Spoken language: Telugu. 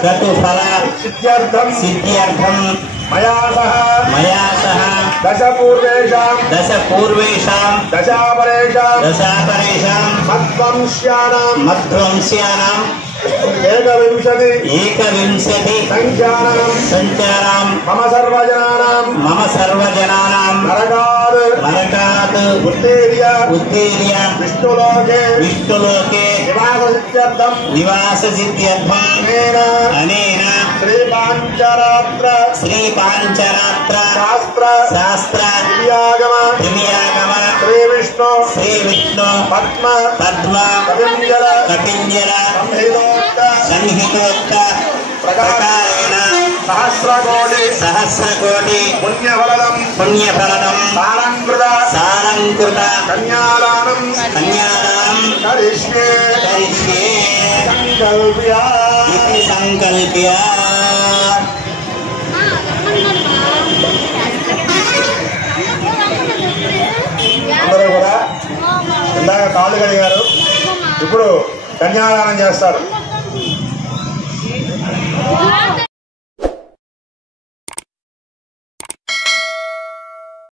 क्रतुफल सिद्ध्यर्थम मया सह दश पूर्वेषां दशापरेषां मध्वंस्यानां एकविंशति संख्यानां मम सर्वजनानां नरकात् उत्तीर्य विष्णुलोके निवाससिद्ध्यर्थं अनेन श्री पांचरात्र शास्त्र दिव्यागम श्री विष्णु पद्म कपिंजल संहितोक्त प्रकारेण सहस्रकोटि पुण्यफलदं सालंकृत कन्यादानं करिष्ये संकल्प्य అందరూ కూడా ఇందాక కాళ్ళు కడిగారు, ఇప్పుడు కన్యాదానం చేస్తారు.